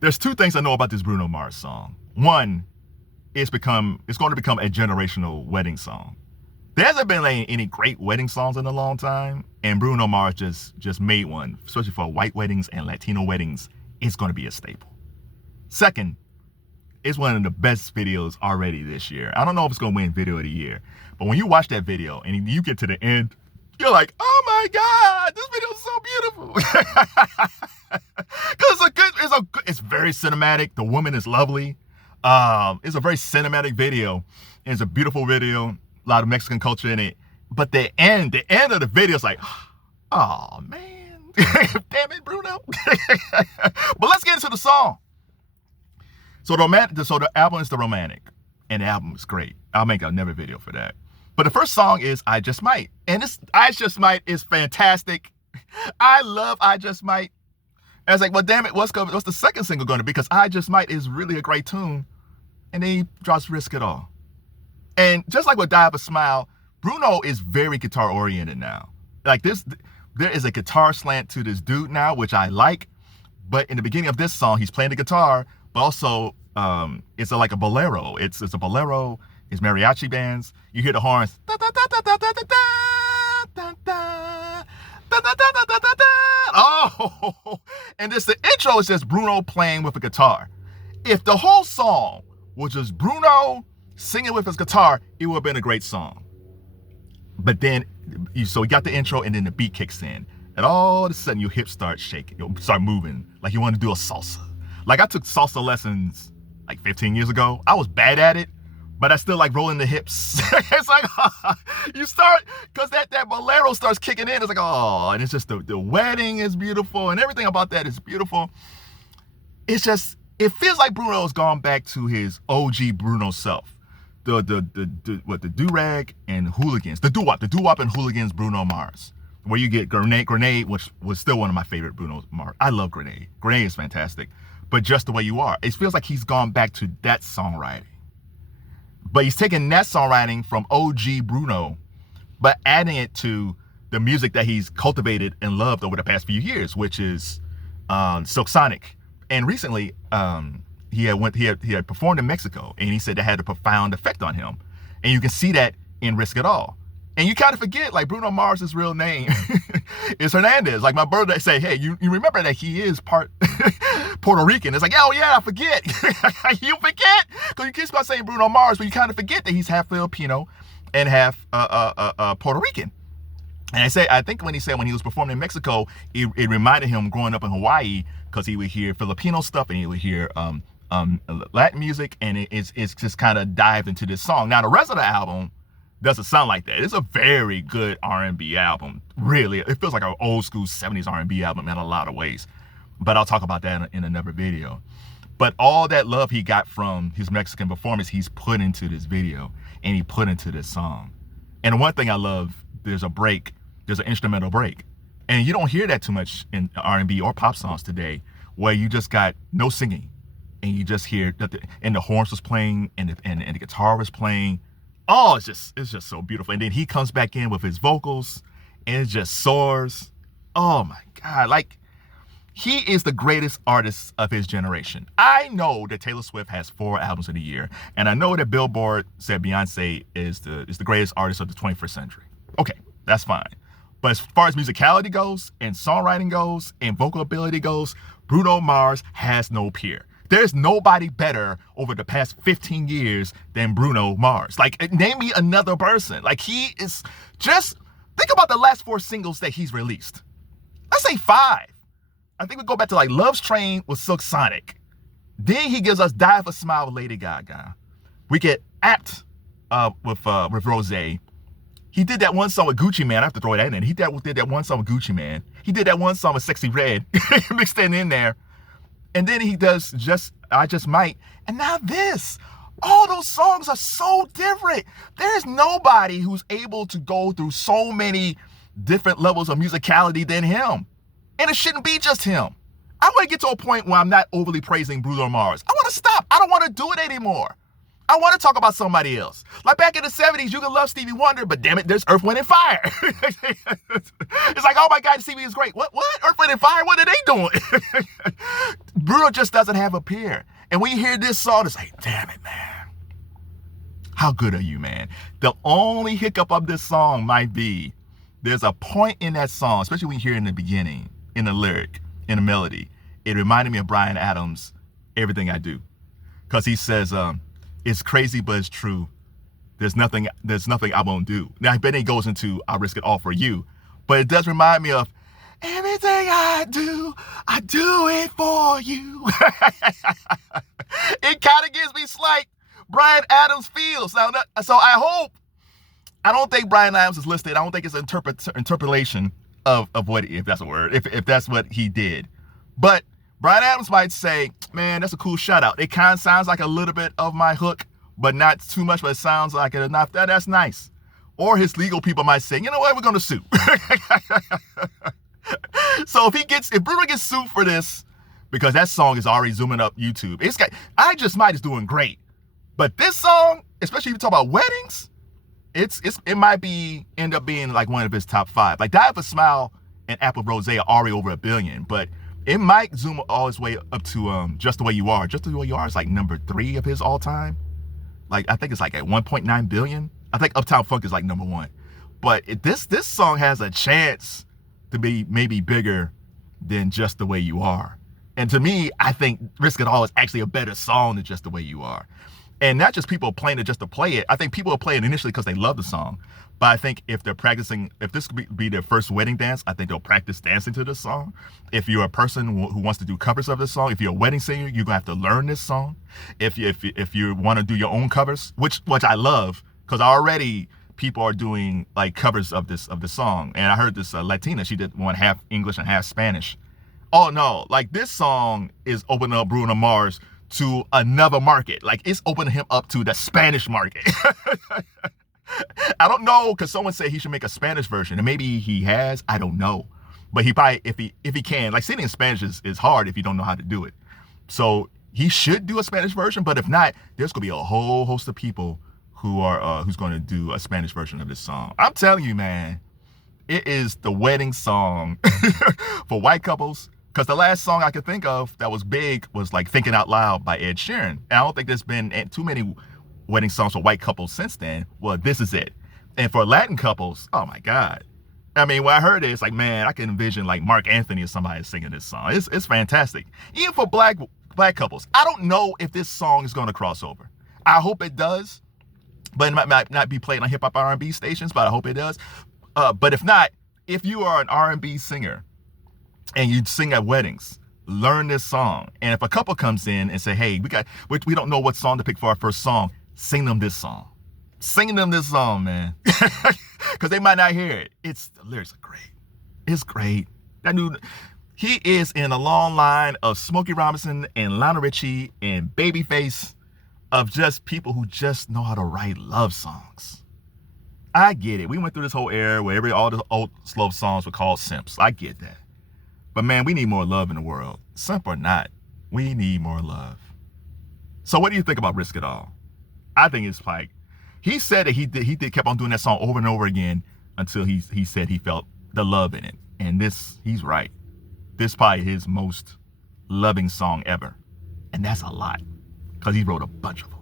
There's two things I know about this Bruno Mars song. One, it's going to become a generational wedding song. There hasn't been like any great wedding songs in a long time, and Bruno Mars just made one, especially for white weddings and Latino weddings. It's going to be a staple. Second, it's one of the best videos already this year. I don't know if it's going to win Video of the Year, but when you watch that video and you get to the end, you're like, oh my God, this video is so beautiful. Because it's very cinematic. The woman is lovely. It's a very cinematic video. It's a beautiful video. A lot of Mexican culture in it. But the end of the video is like, oh man, damn it, Bruno. But let's get into the song. So the album is The Romantic, and the album is great. I'll make another video for that. But the first song is I Just Might, and this I Just Might is fantastic. I love I Just Might. I was like, well, damn it, what's the second single going to be? Because I Just Might is really a great tune, and then he drops Risk It All. And just like with Die of a Smile, Bruno is very guitar oriented now. Like there is a guitar slant to this dude now, which I like. But in the beginning of this song, he's playing the guitar, but also it's like a bolero. It's a bolero. It's mariachi bands. You hear the horns. Oh, and the intro is just Bruno playing with a guitar. If the whole song was just Bruno singing with his guitar, it would have been a great song. But then, so you got the intro, and then the beat kicks in, and all of a sudden your hips start shaking, you start moving like you want to do a salsa. Like I took salsa lessons like 15 years ago. I was bad at it, but I still like rolling the hips. It's like you start, because that bolero starts kicking in. It's like, oh, and it's just the wedding is beautiful, and everything about that is beautiful. It's just, it feels like Bruno's gone back to his OG Bruno self. The do-rag and hooligans, the Doo-Wop and hooligans Bruno Mars, where you get Grenade, which was still one of my favorite Bruno Mars. I love Grenade. Grenade is fantastic, but Just the Way You Are. It feels like he's gone back to that songwriting. But he's taking that songwriting from OG Bruno, but adding it to the music that he's cultivated and loved over the past few years, which is Silk Sonic. And recently, he had performed in Mexico, and he said that had a profound effect on him. And you can see that in Risk It All. And you kind of forget, like, Bruno Mars' real name is Hernandez. Like, my brother say, hey, you remember that he is part Puerto Rican. It's like, oh yeah, I forget. You forget, because you keep saying Bruno Mars, but you kind of forget that he's half Filipino and half Puerto Rican. And I think when he was performing in Mexico, it reminded him growing up in Hawaii, because he would hear Filipino stuff and he would hear Latin music, and it's just kind of dived into this song. Now the rest of the album doesn't sound like that. It's a very good R&B album. Really, it feels like an old school 70s R&B album in a lot of ways. But I'll talk about that in another video. But all that love he got from his Mexican performance, he's put into this video, and he put into this song. And one thing I love, there's an instrumental break. And you don't hear that too much in R&B or pop songs today, where you just got no singing, and you just hear that the horns was playing, and the guitar was playing. Oh, it's just so beautiful. And then he comes back in with his vocals, and it just soars. Oh my God. Like, he is the greatest artist of his generation. I know that Taylor Swift has 4 albums of the year, and I know that Billboard said Beyonce is the greatest artist of the 21st century. Okay, that's fine. But as far as musicality goes, and songwriting goes, and vocal ability goes, Bruno Mars has no peer. There's nobody better over the past 15 years than Bruno Mars. Like, name me another person. Like, he is just, think about the last 4 singles that he's released. Let's say 5. I think we go back to like Love's Train with Silk Sonic. Then he gives us Die of a Smile with Lady Gaga. We get Apt with Rose. He did that one song with Gucci Mane. I have to throw that in. He did that one song with Gucci Mane. He did that one song with Sexy Red. Mixed that in there. And then he does I Just Might. And now this. All those songs are so different. There's nobody who's able to go through so many different levels of musicality than him. And it shouldn't be just him. I want to get to a point where I'm not overly praising Bruno Mars. I want to stop. I don't want to do it anymore. I want to talk about somebody else. Like back in the 70s, you could love Stevie Wonder, but damn it, there's Earth, Wind, and Fire. It's like, oh my God, Stevie is great. What? Earth, Wind, and Fire? What are they doing? Bruno just doesn't have a peer. And when you hear this song, it's like, damn it, man. How good are you, man? The only hiccup of this song might be there's a point in that song, especially when you hear it in the beginning, in the lyric, in the melody. It reminded me of Bryan Adams' Everything I Do. Because he says, it's crazy, but it's true. There's nothing I won't do. Now, then he goes into, I'll risk it all for you. But it does remind me of, everything I do it for you. It kind of gives me slight Bryan Adams feels. Now, so I don't think Bryan Adams is listed. I don't think it's an interpolation of what, if that's a word, if that's what he did. But Bryan Adams might say, man, that's a cool shout out. It kind of sounds like a little bit of my hook, but not too much, but it sounds like it enough. That's nice. Or his legal people might say, you know what, we're going to sue. So if Bruno gets sued for this, because that song is already zooming up YouTube, I Just Might is doing great. But this song, especially if you talk about weddings, it might end up being like one of his top 5. Like Die With a Smile and Apple Rose are already over 1 billion, but it might zoom all its way up to Just the Way You Are. Just the Way You Are is like number 3 of his all time. Like I think it's like at 1.9 billion. I think Uptown Funk is like number 1. But this song has a chance to be maybe bigger than Just the Way You Are. And to me, I think Risk It All is actually a better song than Just the Way You Are. And not just people playing it just to play it. I think people are playing initially because they love the song. But I think if they're practicing, if this could be their first wedding dance, I think they'll practice dancing to this song. If you're a person who wants to do covers of this song, if you're a wedding singer, you're gonna have to learn this song. If you want to do your own covers, which I love, because already people are doing like covers of this song. And I heard this Latina, she did one half English and half Spanish. Oh no, like this song is opening up Bruno Mars to another market. Like it's opening him up to the Spanish market. I don't know, because someone said he should make a Spanish version, and maybe he has. I don't know, but he probably, if he can, like singing in Spanish is hard if you don't know how to do it. So he should do a Spanish version, but if not, there's gonna be a whole host of people who's going to do a Spanish version of this song. I'm telling you, man, it is the wedding song for white couples. Because the last song I could think of that was big was like Thinking Out Loud by Ed Sheeran. And I don't think there's been too many wedding songs for white couples since then. Well, this is it. And for Latin couples, oh my God. I mean, when I heard it, it's like, man, I can envision like Mark Anthony or somebody singing this song. It's fantastic. Even for black couples, I don't know if this song is going to cross over. I hope it does, but it might not be played on hip hop R&B stations, but I hope it does. But if not, if you are an R&B singer and you sing at weddings, learn this song. And if a couple comes in and say, hey, we don't know what song to pick for our first song, sing them this song. Sing them this song, man. Because they might not hear it. The lyrics are great. It's great. He is in a long line of Smokey Robinson and Lionel Richie and Babyface, of just people who just know how to write love songs. I get it. We went through this whole era where all the old slow songs were called simps. I get that. But man, we need more love in the world. Simp or not, we need more love. So what do you think about Risk It All? I think it's like, he said that he kept on doing that song over and over again until he said he felt the love in it. And he's right. This is probably his most loving song ever. And that's a lot, because he wrote a bunch of them.